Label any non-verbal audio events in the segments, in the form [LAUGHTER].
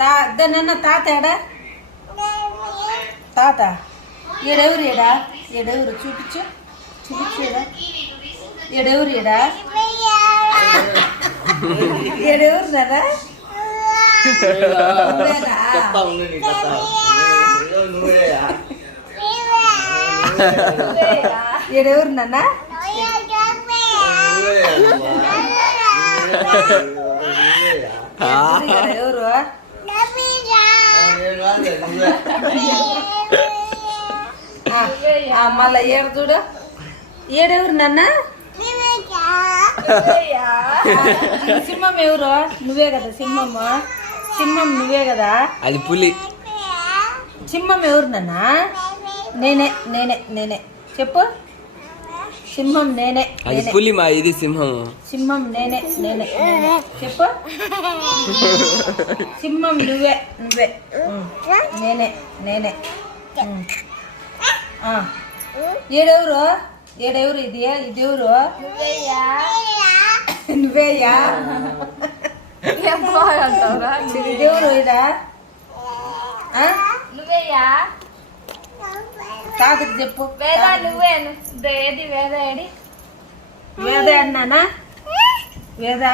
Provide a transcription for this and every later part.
తా దానన్న తాత ఏడా? తాత? ఏడెవరు ఏడా? ఏడెవరు? చూపించు. చూపించు ఏడా? ఏడెవరు ఏడా? ఏడెవరు నారా ఏడెవరు నాన్న? ఎవరు మళ్ళా ఏడు చూడు. ఏడెవరు నాన్న? [LAUGHS] సింహం ఎవరు? నువ్వే కదా సింహం. సింహం నువ్వే కదా? అది పులి. సింహం ఎవరు నాన్న? నేనే నేనే నేనే. చెప్పు. సింహం నేనే అది పులి మా ఇది సింహం సింహం నేనే నేనే. చెప్పు. సింహం నువ్వే నువ్వే. నేనే నేనే. ఏడెవరు? ఏడెవరు ఇది? ఇదెవరు? నువ్వేయా? ఇదెవరు ఇదా? నువ్వేయా? తాతకి చెప్పు. వేద నువ్వే ఏది వేద ఏడి? వేద అన్నానా? వేద?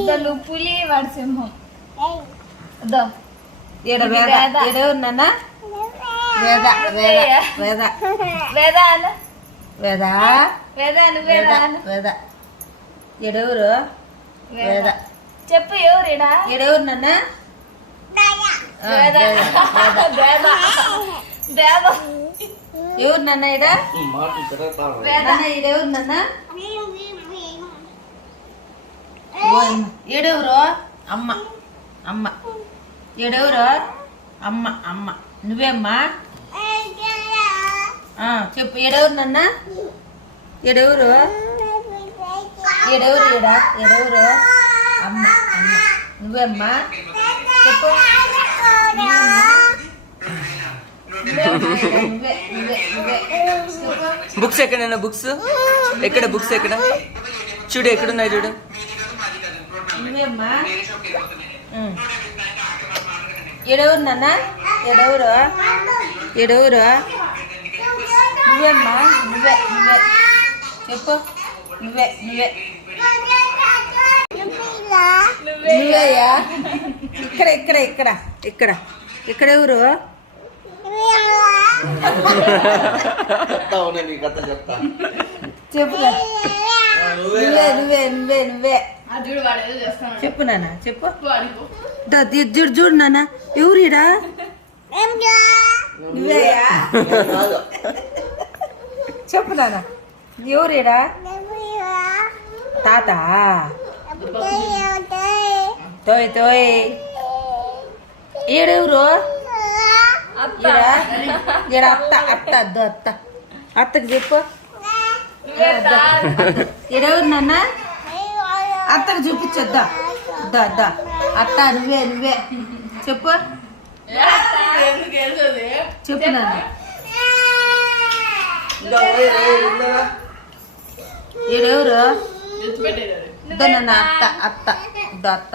ఇదో నువ్వు పులి వాడు సింహం. ఇదో. ఏడ ఇది వేద? వేద. ఏడెవరు నాన్న వేద. వేద. వేద. వేద అను వేద? వేద నువ్వే వేద. అను వేద. ఏడెవరు వేద. చెప్పు నాన్న? వేద, వేద. [LAUGHS] వేద. వేద. ఎవరు నాన్న నాన్న ఈడెవరు నాన్న. ఏడెవరు? అమ్మ. అమ్మ. ఏడెవరు? అమ్మ. అమ్మ. నువ్వేమ్మా? చెప్పు. ఏడెవరు నాన్న? ఏడెవరు? ఏడెవరు ఈడ? ఏడెవరు? అమ్మ. అమ్మ. నువ్వేమ్మా? చెప్పు నువ్వే నువ్వే నువ్వే చెప్పు [LAUGHS] బుక్స్ ఎక్కడైనా బుక్స్ ఎక్కడ బుక్స్ ఎక్కడ? చూడు ఎక్కడున్నాయి చూడు. ఏడెవరు నాన్న? ఏడెవరు ఏడెవరు నువ్వేమ్మా? నువ్వే నువ్వే. చెప్పు. నువ్వే నువ్వే. నువ్వేయా? ఇక్కడ ఇక్కడ ఇక్కడ. ఇక్కడ. ఇక్కడ ఎవరు? చెప్తా ఉండు నీ కథ చెప్తా. చెప్పు. నువ్వే నువ్వే నువ్వే నువ్వే. చెప్పు నాన్న చెప్పు. చూడు చూడు నాన్న. ఎవరిడా? నువ్వేయా చెప్పు నాన్న. ఎవరిడా? తాత. తోయ్ తోయ్. ఈడెవరు ఈడ అత్త అత్త అద్దు అత్త అత్తకి చెప్పు. ఈడెవరు నాన్న? అత్తకి చూపించొద్దా దా దా అత్త నువ్వే నువ్వే. చెప్పు. చెప్పు నాన్న? ఈడెవరు ఇద్దా నాన్న అత్త అత్త. ఇద్దా అత్త.